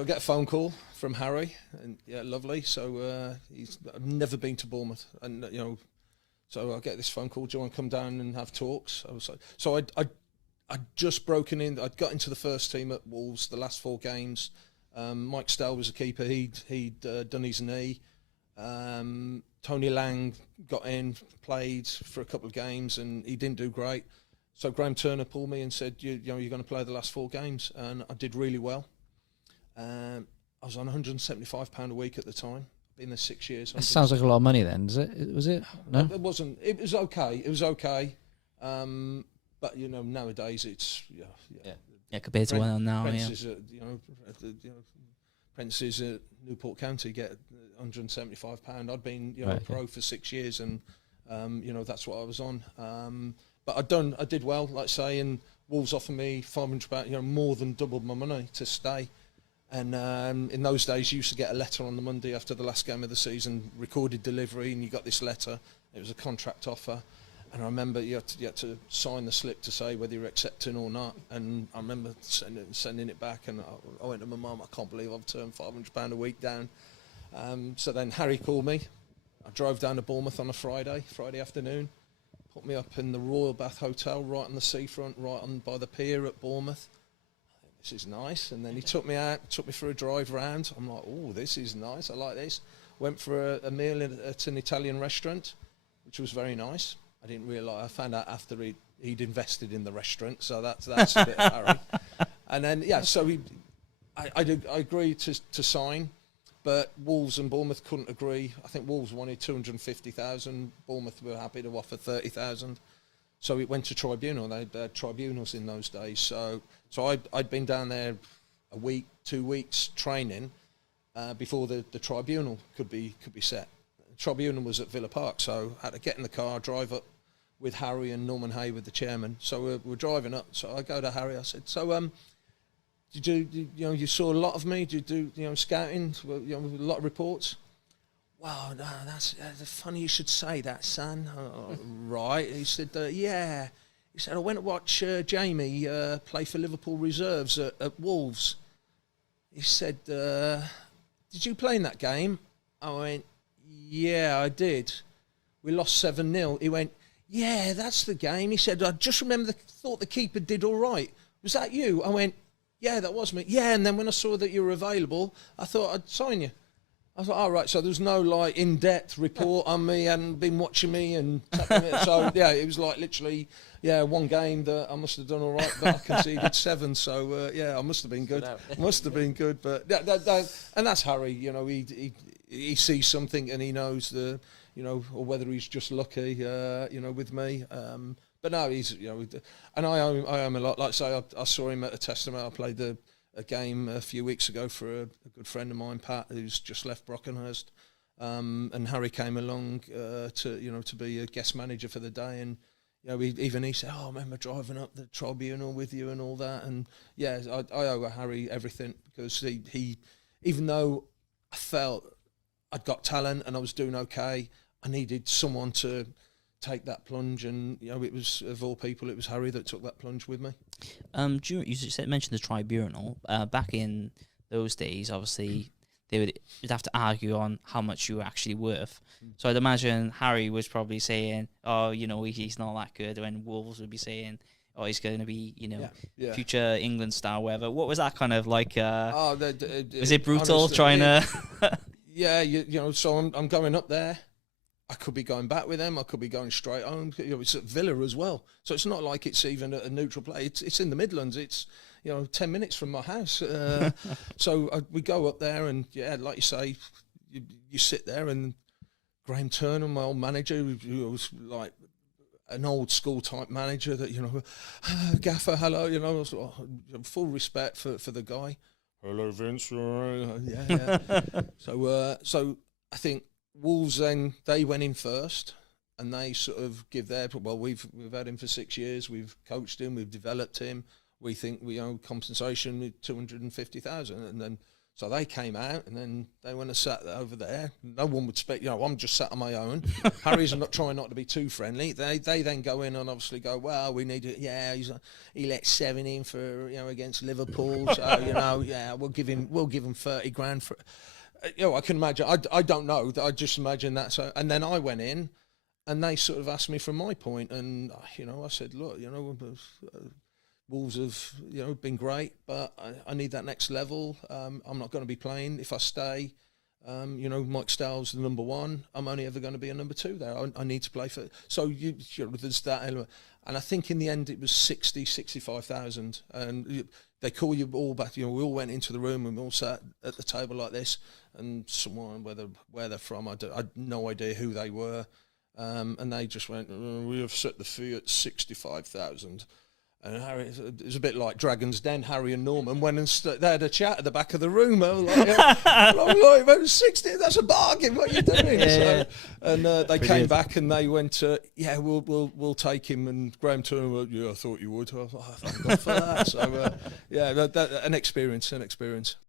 I get a phone call from Harry, and yeah, lovely. So I've never been to Bournemouth, and so I get this phone call. Do you want to come down and have talks? I was like, so I'd just broken in. I'd got into the first team at Wolves the last 4 games. Mike Stell was a keeper. He'd done his knee. Tony Lang got in, played for a couple of games, and he didn't do great. So Graham Turner pulled me and said, you're going to play the last 4 games, and I did really well. I was on £175 a week at the time. Been there 6 years. That sounds like a lot of money then, does it? Was it? No? It wasn't. It was okay. It was okay. But, nowadays it's... Yeah, compared to one now, Apprentices apprentices at Newport County get £175. I'd been, pro for 6 years, and, that's what I was on. But I did well, like I say, and Wolves offered me £500, more than doubled my money to stay. And in those days, you used to get a letter on the Monday after the last game of the season, recorded delivery, and you got this letter. It was a contract offer. And I remember you had to sign the slip to say whether you're accepting or not. And I remember sending it back, and I went to my mum, I can't believe I've turned £500 a week down. So then Harry called me. I drove down to Bournemouth on a Friday afternoon, put me up in the Royal Bath Hotel right on the seafront, right on by the pier at Bournemouth. This is nice. And then he took me for a drive round. I'm like, oh, this is nice. I like this. Went for a meal at an Italian restaurant, which was very nice. I didn't realise. I found out after he'd invested in the restaurant, so that's a bit of Harry. And then so I agreed to sign, but Wolves and Bournemouth couldn't agree. I think Wolves wanted 250,000. Bournemouth were happy to offer 30,000. So it went to tribunal. They had tribunals in those days. So I'd been down there a week, 2 weeks training before the tribunal could be set. Tribunal was at Villa Park, so I had to get in the car, drive up with Harry and Norman Hayward, the chairman. So we're driving up. So I go to Harry. I said, "So, you saw a lot of me? Did you do scouting? A lot of reports?" "Wow, no, that's funny you should say that, son." Right? He said, "Yeah." He said, "I went to watch Jamie play for Liverpool reserves at Wolves." He said, "Did you play in that game?" I went, "Yeah, I did. We lost 7-0. He went, "Yeah, that's the game." He said, "I just thought the keeper did all right. Was that you?" I went, "Yeah, that was me." "Yeah, and then when I saw that you were available, I thought I'd sign you." I was like, "All right." So there was no in-depth report on me, hadn't been watching me and tapping it. So yeah, it was literally one game that I must have done all right, but I conceded 7. So I must have been good. Must have been good. But and that's Harry. He sees something and he knows or whether he's just lucky, with me. But no, he's, and I owe him a lot. Like I say, I saw him at a Testament. I played a game a few weeks ago for a good friend of mine, Pat, who's just left Brockenhurst. And Harry came along to be a guest manager for the day, and he said, "Oh, I remember driving up the tribunal with you and all that." And yeah, I owe Harry everything, because he even though I felt I'd got talent and I was doing okay, I needed someone to take that plunge, and it was, of all people, it was Harry that took that plunge with me. You mentioned the tribunal. Back in those days, obviously, you'd have to argue on how much you were actually worth. So I'd imagine Harry was probably saying, "Oh, he's not that good," when Wolves would be saying, "Oh, he's going to be, future England star, whatever." What was that kind of like? Was it brutal, honestly, trying to? Yeah, so I'm going up there. I could be going back with them. I could be going straight home. It's at Villa as well, so it's not like it's even a neutral play. It's in the Midlands. It's 10 minutes from my house. So we go up there, and like you say, you sit there, and Graham Turner, my old manager, who was like an old school type manager, that Gaffer, hello, full respect for the guy. "Hello, Vince." Yeah. So I think Wolves then, they went in first, and they sort of give their, we've had him for 6 years, we've coached him, we've developed him, we think we owe compensation with 250,000, and then So they came out, and then they went and sat over there. No one would speak. I'm just sat on my own. Harry's not trying not to be too friendly. They then go in and obviously go, well, we need it. Yeah, he let 7 in for against Liverpool. So yeah, we'll give him 30 grand for. I can imagine. I don't know. I just imagine that. So, and then I went in, and they sort of asked me from my point, and I said, look, Wolves have been great, but I need that next level. I'm not going to be playing if I stay. Mike Stowell's the number 1. I'm only ever going to be a number 2 there. I need to play for. So there's that element, and I think in the end it was 65,000, and they call you all back. We all went into the room and we all sat at the table like this, and someone where they're from, I had no idea who they were, and they just went, we have set the fee at 65,000. And Harry, it was a bit like Dragon's Den. Harry and Norman went and they had a chat at the back of the room. I was like, 60, that's a bargain. What are you doing? They came back and they went, we'll take him. And Graham turned, I thought you would. I was like, thank God for that. So, an experience.